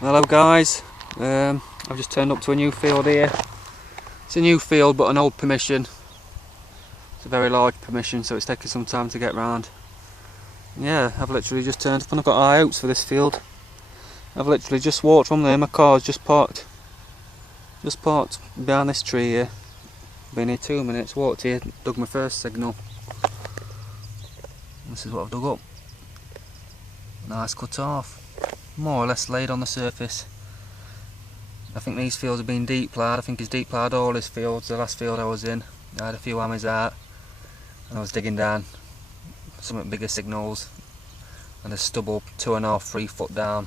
Hello guys, I've just turned up to a new field here. It's a new field but an old permission. It's a very large permission, so it's taken some time to get round. Yeah, I've literally just turned up and I've got high hopes for this field. I've literally just walked from there, my car's just parked behind this tree here. Been here 2 minutes, walked here, dug my first signal. This is what I've dug up. Nice cut off. More or less laid on the surface. I think these fields have been deep ploughed. I think he's deep ploughed all his fields. The last field I was in, I had a few hammies out and I was digging down some bigger signals and a stubble 2.5, 3 foot down.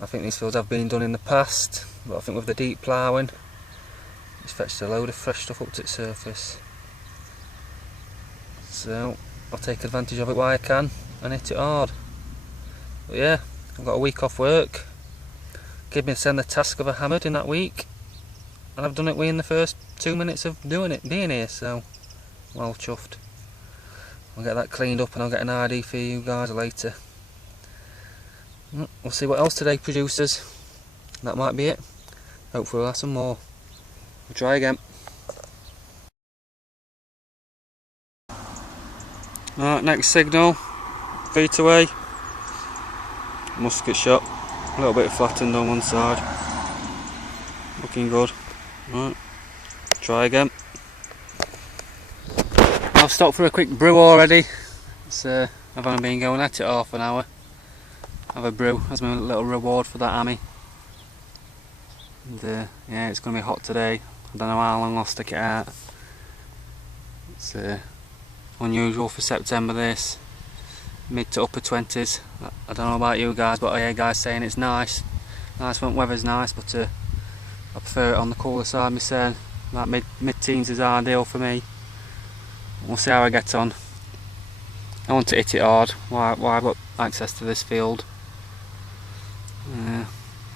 I think these fields have been done in the past, but I think with the deep ploughing it's fetched a load of fresh stuff up to its surface. So I'll take advantage of it while I can and hit it hard. But yeah, I've got a week off work. Gave me the task of a hammered in that week, and I've done it within the first 2 minutes of being here, so well chuffed. I'll get that cleaned up and I'll get an ID for you guys later. We'll see what else today produces. That might be it. Hopefully we'll have some more. We'll try again. Right, next signal, feet away. Musket shot, a little bit flattened on one side. Looking good. Right, try again. I've stopped for a quick brew already. I've only been going at it half an hour. Have a brew as my little reward for that hammy. And yeah, it's going to be hot today. I don't know how long I'll stick it out. It's unusual for September this. Mid to upper 20s. I don't know about you guys, but I hear guys saying it's nice when weather's nice, but I prefer it on the cooler side myself. Like mid-teens is ideal for me. We'll see how I get on. I want to hit it hard while I've got access to this field.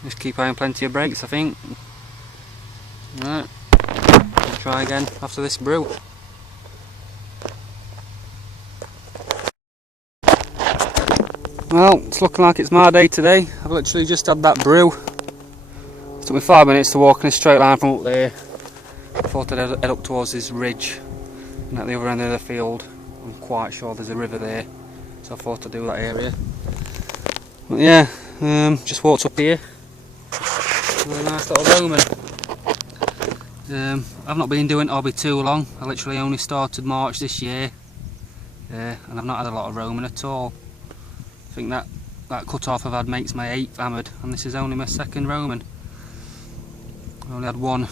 Just keep having plenty of breaks, I think. Right, I'll try again after this brew. Well, it's looking like it's my day today. I've literally just had that brew. It took me 5 minutes to walk in a straight line from up there. I thought I'd head up towards this ridge, and at the other end of the field I'm quite sure there's a river there, so I thought I'd do that area. But yeah, just walked up here. A nice little Roman. I've not been doing hobby too long. I literally only started March this year, and I've not had a lot of Roman at all. I think that cut off I've had makes my 8th hammered, and this is only my 2nd Roman. I only had one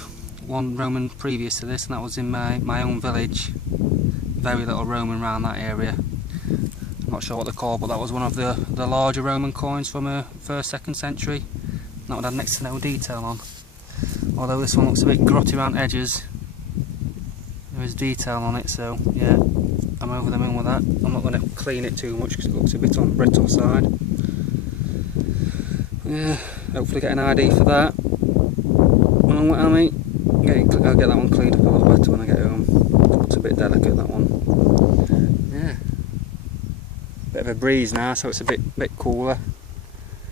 Roman previous to this, and that was in my own village. Very little Roman around that area. I'm not sure what they're called, but that was one of the larger Roman coins from 1st, 2nd century. That one had next to no detail on. Although this one looks a bit grotty around edges, there is detail on it, so yeah, I'm over the moon with that. I'm not going to clean it too much because it looks a bit on the brittle side. Yeah, hopefully get an ID for that. Along with Amy, I'll get that one cleaned up a lot better when I get home. It looks a bit delicate, that one. Yeah, bit of a breeze now, so it's a bit cooler.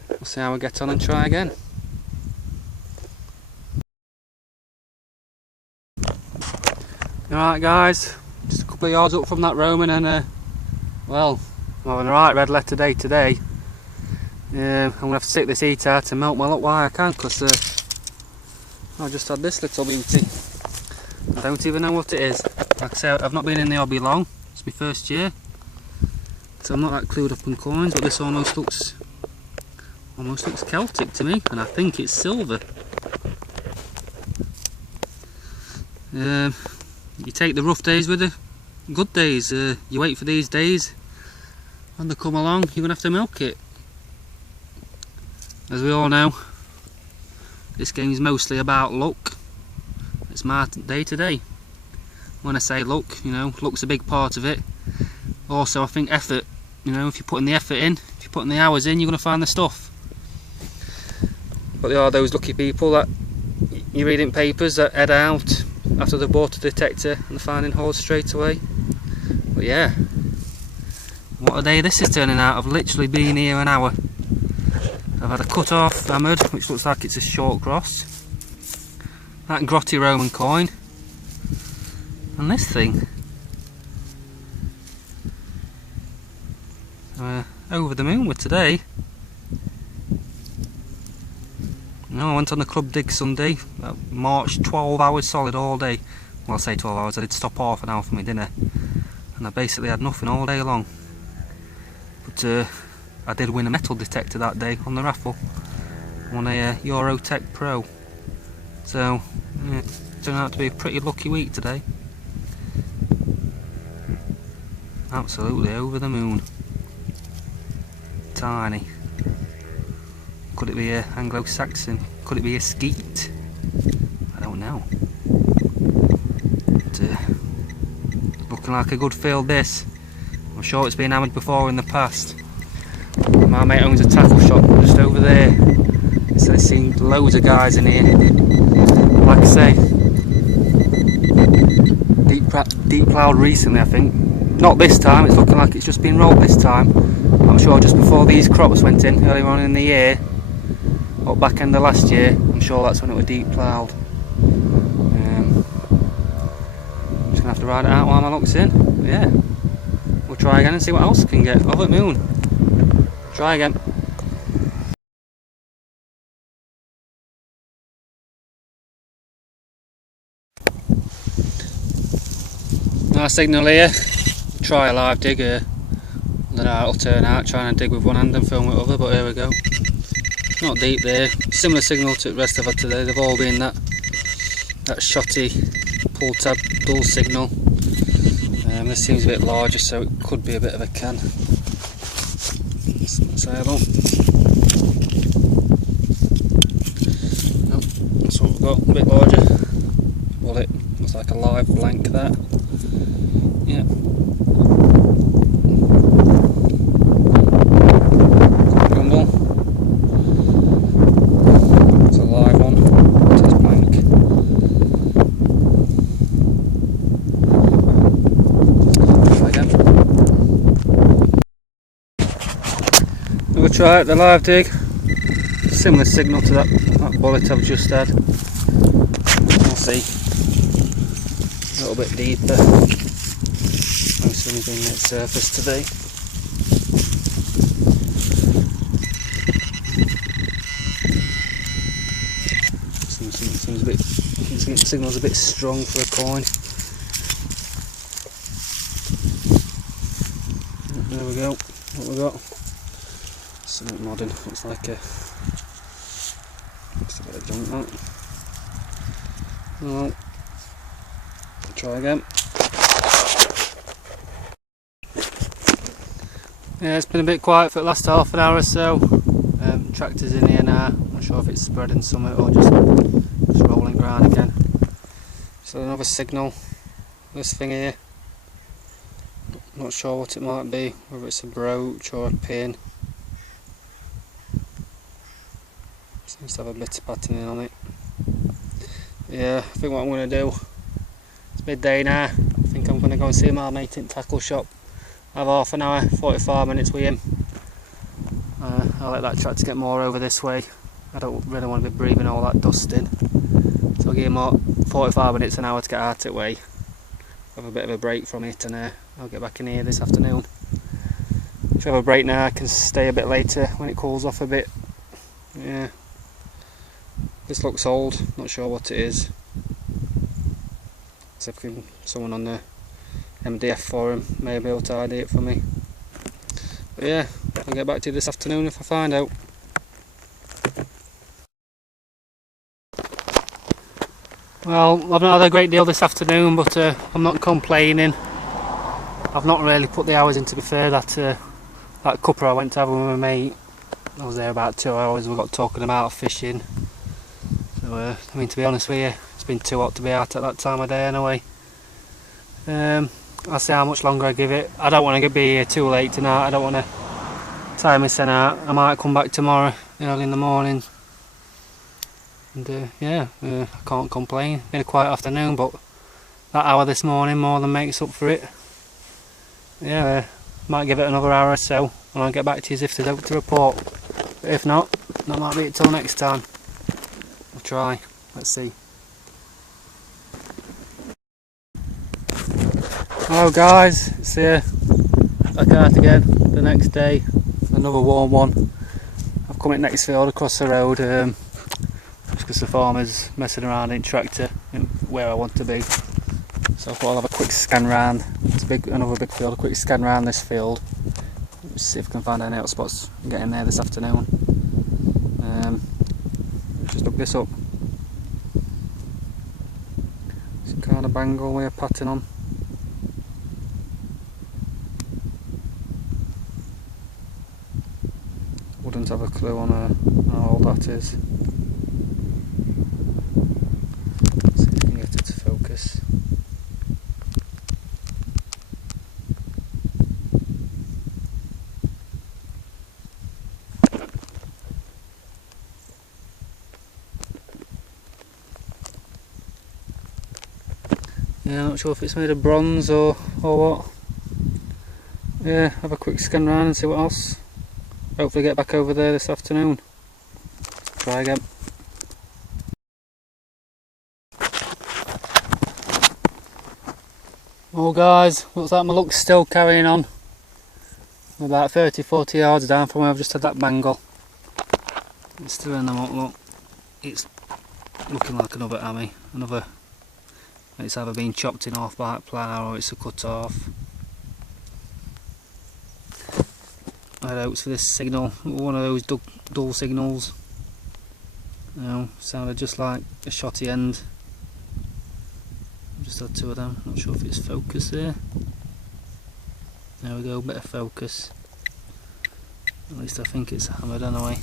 We'll see how we get on and try again. Alright guys, just a couple of yards up from that Roman, and well, I'm having a right red letter day today. I'm going to have to take this heat out and melt my luck while I can, because I just had this little beauty. I don't even know what it is. Like I say, I've not been in the hobby long, it's my 1st year, so I'm not that clued up on coins, but this almost looks Celtic to me, and I think it's silver. You take the rough days with the good days. You wait for these days, when they come along you're going to have to milk it. As we all know, this game's mostly about luck. It's my day today. When I say luck, you know, luck's a big part of it. Also I think effort, you know, if you're putting the effort in, if you're putting the hours in, you're going to find the stuff. But there are those lucky people that you read in papers that head out after they've bought a detector and they're finding holes straight away. But yeah, what a day this is turning out. I've literally been here an hour I've had a cut off hammered, which looks like it's a short cross. That grotty Roman coin. And this thing. Over the moon with today. No, I went on the club dig Sunday. Marched 12 hours solid all day. Well, I say 12 hours, I did stop half an hour for my dinner. And I basically had nothing all day long. But I did win a metal detector that day on the raffle. Won a Etrac Pro. So, yeah, it turned out to be a pretty lucky week today. Absolutely over the moon. Tiny. Could it be a Anglo-Saxon? Could it be a Sceat? I don't know. But, looking like a good field this. I'm sure it's been hammered before in the past. My mate owns a tackle shop just over there. So I've seen loads of guys in here. Like I say, deep ploughed recently, I think. Not this time, it's looking like it's just been rolled this time. I'm sure just before these crops went in earlier on in the year, or back end of last year, I'm sure that's when it was deep ploughed. I'm just going to have to ride it out while my luck's in. But yeah, we'll try again and see what else we can get. Over at moon. Try again. Nice signal here. Try a live dig here. I don't know how it'll turn out, trying to dig with one hand and film with the other, but here we go. Not deep there. Similar signal to the rest I've had today. They've all been that shotty pull tab dual signal. This seems a bit larger, so it could be a bit of a can. Let's have a look. Nope, that's what we've got. A bit larger. Well, it looks like a live blank that. Yeah. Jumble. It's a live one. It is blank. Try again. We'll try it, the live dig. Similar signal to that bullet I've just had. We'll see. A little bit deeper. Most of them been at surface today. Seems a bit. The signal's a bit strong for a coin. There we go. What we got? Something modern. Looks like a. Looks a bit of junk that. Well, try again. Yeah, it's been a bit quiet for the last half an hour or so. Tractor's in here now. Not sure if it's spreading something or just rolling ground again. So another signal. This thing here. Not sure what it might be. Whether it's a brooch or a pin. Seems to have a bit of patterning on it. Yeah, I think what I'm going to do. It's midday now. I think I'm going to go and see my mate in the tackle shop. Have half an hour, 45 minutes with him. I'll let that tractor get more over this way. I don't really want to be breathing all that dust in. So I'll give him more 45 minutes, an hour to get out of the way. Have a bit of a break from it, and I'll get back in here this afternoon. If I have a break now, I can stay a bit later when it cools off a bit. Yeah. This looks old, not sure what it is. So if someone on the MDF forum may be able to ID it for me. But yeah, I'll get back to you this afternoon if I find out. Well, I've not had a great deal this afternoon, but I'm not complaining. I've not really put the hours in, to be fair. That cuppa I went to have with my mate, I was there about 2 hours. We got talking about fishing. So I mean, to be honest with you, it's been too hot to be out at that time of day anyway. I'll see how much longer I give it. I don't want to be here too late tonight. I don't want to tire myself out. I might come back tomorrow early in the morning. And yeah, I can't complain. Been a quiet afternoon, but that hour this morning more than makes up for it. Yeah, might give it another hour or so, and I'll get back to you if there's out to report. But if not, That might be it till next time. I'll try. Let's see. Hello guys, it's back out again the next day. Another warm one. I've come in next field across the road just because the farmer's messing around in tractor where I want to be. So I thought I'll have a quick scan round. It's another big field, a quick scan round this field. Let's see if we can find any hotspots and get in there this afternoon. Just look this up. It's kind of bangle we're patting on. Wouldn't have a clue on how old that is. Let's see if we can get it to focus. Yeah, I'm not sure if it's made of bronze or what. Yeah, have a quick scan round and see what else. Hopefully get back over there this afternoon. Try again. Well guys, looks like my luck's still carrying on. I'm about 30-40 yards down from where I've just had that bangle. It's still in the muck, look. It's looking like another hammy. It's either been chopped in half by a plough or it's a cut off. I had hopes for this signal, one of those dull signals. You know, sounded just like a shotty end. I've just had two of them, not sure if it's focus there. There we go, bit of focus. At least I think it's hammered anyway.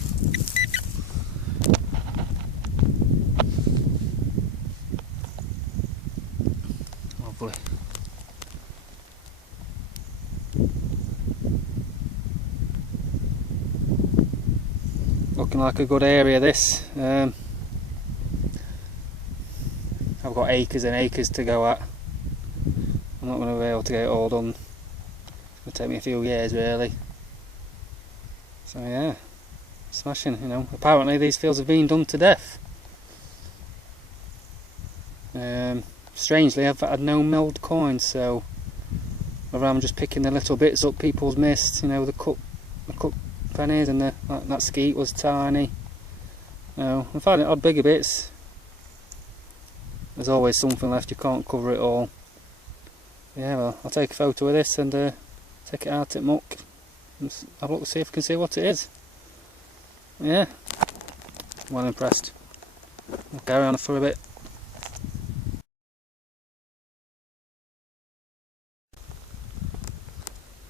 Lovely. Looking like a good area this. I've got acres and acres to go at. I'm not going to be able to get it all done. It'll take me a few years really. So yeah, smashing, you know. Apparently these fields have been done to death. Strangely I've had no milled coins, so whether I'm just picking the little bits up people's missed, you know, the cut pennies, and that skeet was tiny. No, I'm finding odd bigger bits. There's always something left, you can't cover it all. Yeah, well, I'll take a photo of this and take it out at muck and have a look to see if I can see what it is. Yeah, well impressed. I'll carry on for a bit.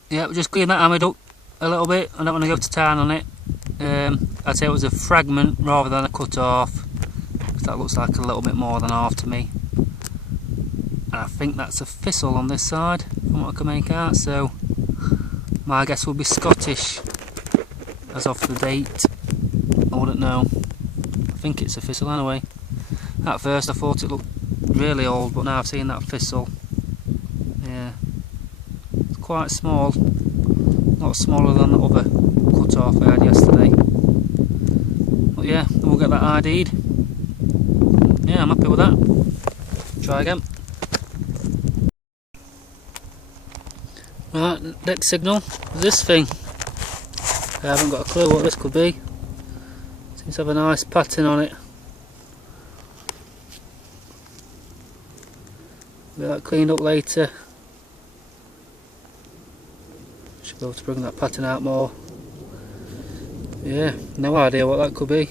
Yeah, just clean that hammered up a little bit. I don't want to go to town on it. I'd say it was a fragment rather than a cut off. That looks like a little bit more than half to me. And I think that's a thistle on this side from what I can make out, so my guess would be Scottish as of the date. I wouldn't know. I think it's a thistle anyway. At first I thought it looked really old, but now I've seen that thistle. Yeah, it's quite small, a lot smaller than the other cut off I had yesterday. But yeah, we'll get that ID'd. Yeah, I'm happy with that. Try again. Right, next signal is this thing. I haven't got a clue what this could be. Seems to have a nice pattern on it. Get that cleaned up later. Should be able to bring that pattern out more. Yeah, no idea what that could be.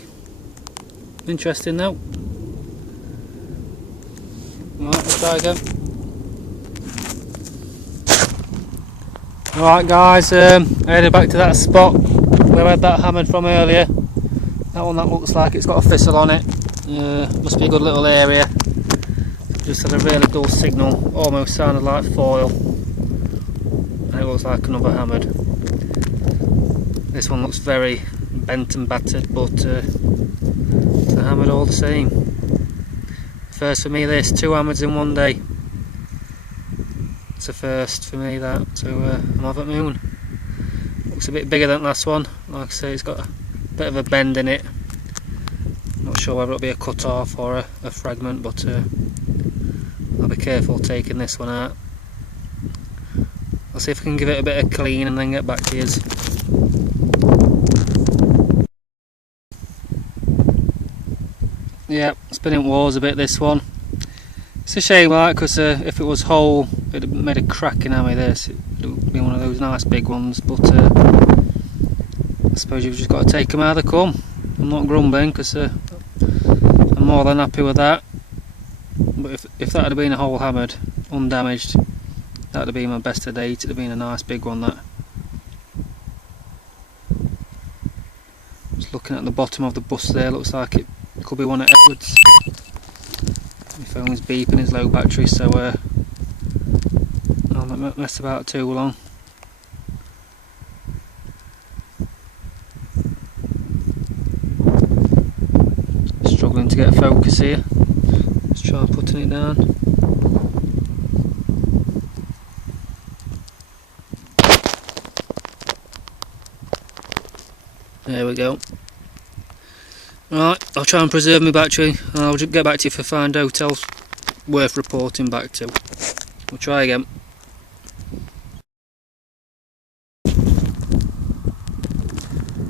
Interesting though. Right, let's try again. Alright guys, I headed back to that spot where I had that hammered from earlier. That one that looks like it's got a thistle on it. Must be a good little area. Just had a really dull signal, almost sounded like foil. And it looks like another hammered. This one looks very bent and battered, but it's a hammered all the same. First for me this, 2 hammers in one day. It's a first for me that, so I'm over the moon. Looks a bit bigger than the last one. Like I say, it's got a bit of a bend in it. Not sure whether it'll be a cut off or a fragment, but I'll be careful taking this one out. I'll see if I can give it a bit of clean and then get back to you. Yeah, spinning wars a bit, this one. It's a shame, like, because if it was whole, it'd have made a crack in hammy. This it would be one of those nice big ones, but I suppose you've just got to take them how they come. I'm not grumbling, because I'm more than happy with that. But if that had been a whole hammered, undamaged, that would have been my best to date. It'd have been a nice big one, that. Just looking at the bottom of the bus there, looks like it could be one of Edward's. My phone's beeping, it's low battery, so I'll not mess about too long. Struggling to get focus here. Let's try putting it down. There we go. Right, I'll try and preserve my battery and I'll get back to you if I find hotels worth reporting back to. We'll try again.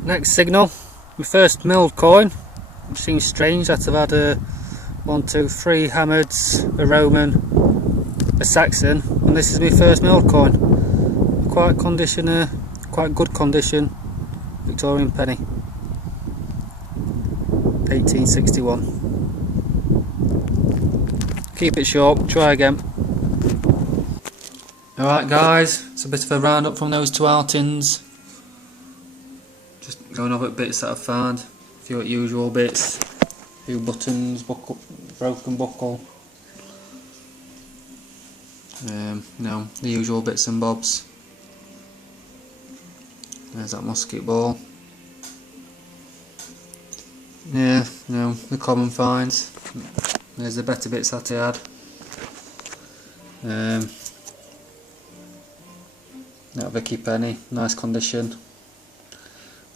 Next signal, my first milled coin. It seems strange that I've had 1, 2, 3 hammers, a Roman, a Saxon, and this is my first milled coin. Quite good condition, Victorian penny. 1861. Keep it short, try again. Alright guys, it's a bit of a roundup from those 2 outings. Just going over bits that I've found. A few usual bits. A few buttons, broken buckle. You know, the usual bits and bobs. There's that musket ball. Yeah, you know, the common finds. There's the better bits that I had. That Vicky penny, nice condition.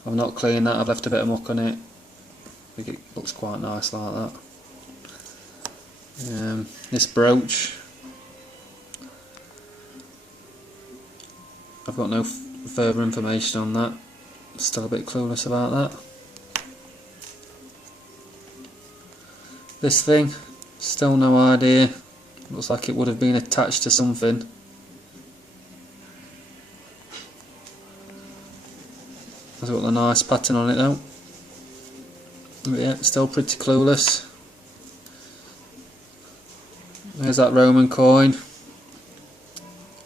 I've not cleaned that, I've left a bit of muck on it. I think it looks quite nice like that. This brooch, I've got no further information on that. Still a bit clueless about that. This thing, still no idea. Looks like it would have been attached to something. Has got a nice pattern on it though. But yeah, still pretty clueless. There's that Roman coin.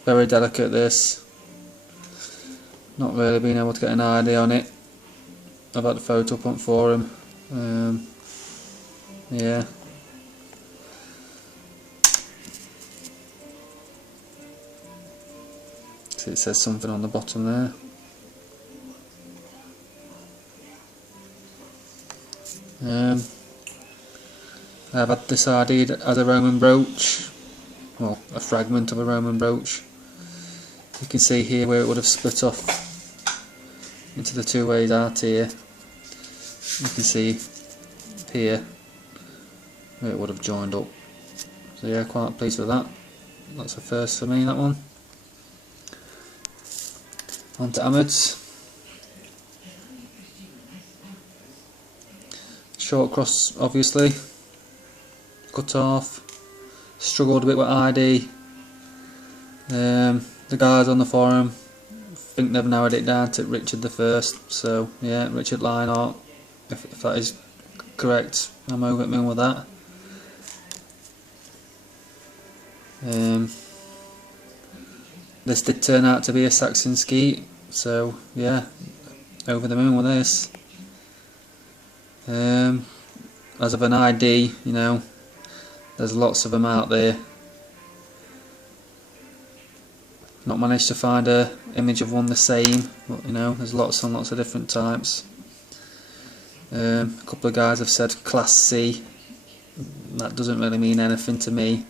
Very delicate this. Not really been able to get an idea on it. I've had a photo up on forum. Yeah. See, it says something on the bottom there. I've had decided as a Roman brooch, well, a fragment of a Roman brooch. You can see here where it would have split off into the 2 ways out here. You can see here where it would have joined up. So yeah, quite pleased with that. That's a first for me, that one. On to hammers. Short cross, obviously. Cut off. Struggled a bit with ID. The guys on the forum think they've narrowed it down to Richard the First. So yeah, Richard Lionheart. If that is correct, I'm over at moon with that. This did turn out to be a Saxon Sceat, so yeah, over the moon with this. As of an ID, you know, there's lots of them out there. Not managed to find a image of one the same, but you know, there's lots and lots of different types. A couple of guys have said Class C. That doesn't really mean anything to me.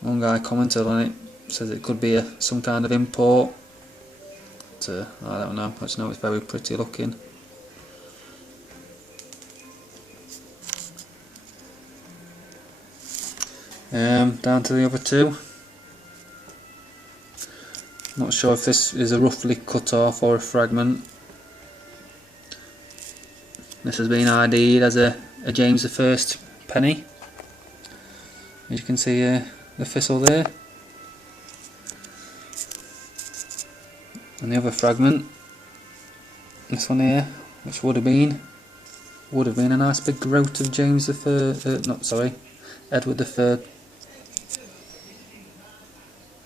One guy commented on it, says it could be some kind of import. but I don't know, I just know it's very pretty looking. Down to the other two. Not sure if this is a roughly cut off or a fragment. This has been ID'd as a James I penny. As you can see the thistle there. And the other fragment, this one here, which would have been a nice big groat of James Edward III.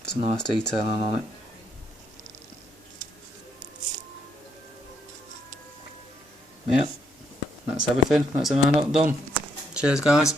Some nice detailing on it. Yeah, that's everything. That's the roundup done. Cheers, guys.